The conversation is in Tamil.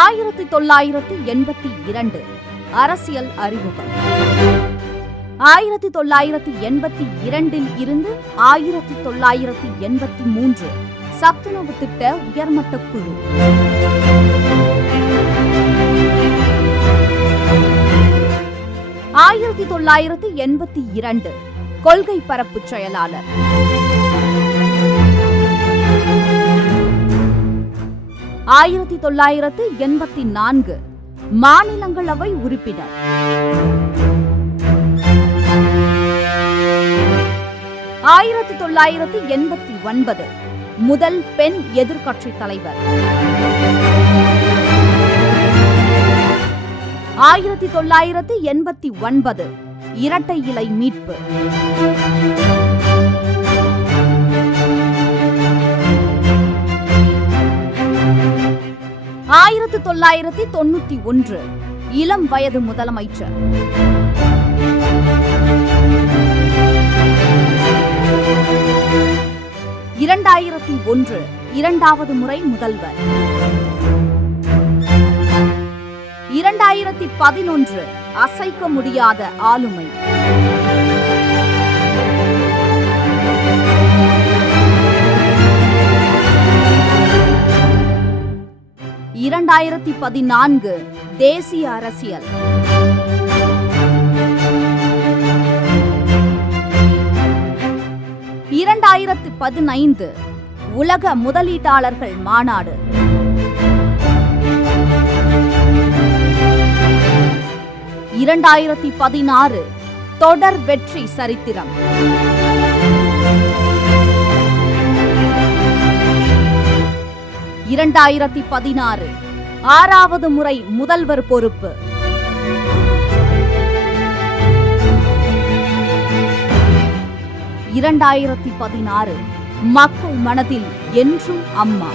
ஆயிரத்தி தொள்ளாயிரத்தி எண்பத்தி இரண்டு. அரசியல் அறிமுகம். ஆயிரத்தி தொள்ளாயிரத்தி எண்பத்தி இரண்டில் இருந்து ஆயிரத்தி தொள்ளாயிரத்தி எண்பத்தி மூன்று. சத்துணவு திட்ட உயர்மட்ட குழு. ஆயிரத்தி தொள்ளாயிரத்தி எண்பத்தி இரண்டு. கொள்கை பரப்பு செயலாளர். ஆயிரத்தி தொள்ளாயிரத்து எண்பத்தி நான்கு. மாநிலங்களவை உறுப்பினர். ஆயிரத்தி தொள்ளாயிரத்தி எண்பத்தி ஒன்பது. முதல் பெண் எதிர்க்கட்சி தலைவர். ஆயிரத்தி தொள்ளாயிரத்தி எண்பத்தி ஒன்பது. இரட்டை இலை மீட்பு. ஆயிரத்தி தொள்ளாயிரத்தி தொண்ணூத்தி ஒன்று. இளம் வயது முதலமைச்சர். இரண்டாயிரத்தி ஒன்று இரண்டாவது முறை முதல்வர். இரண்டாயிரத்தி பதினொன்று அசைக்க முடியாத ஆளுமை. இரண்டாயிரத்தி பதினான்கு தேசிய அரசியல். இரண்டாயிரத்து பதினைந்து உலக முதலீட்டாளர்கள் மாநாடு. இரண்டாயிரத்தி பதினாறு தொடர் வெற்றி சரித்திரம். இரண்டாயிரத்தி பதினாறு ஆறாவது முறை முதல்வர் பொறுப்பு. இரண்டாயிரத்தி பதினாறு மக்கள் மனதில் என்றும் அம்மா.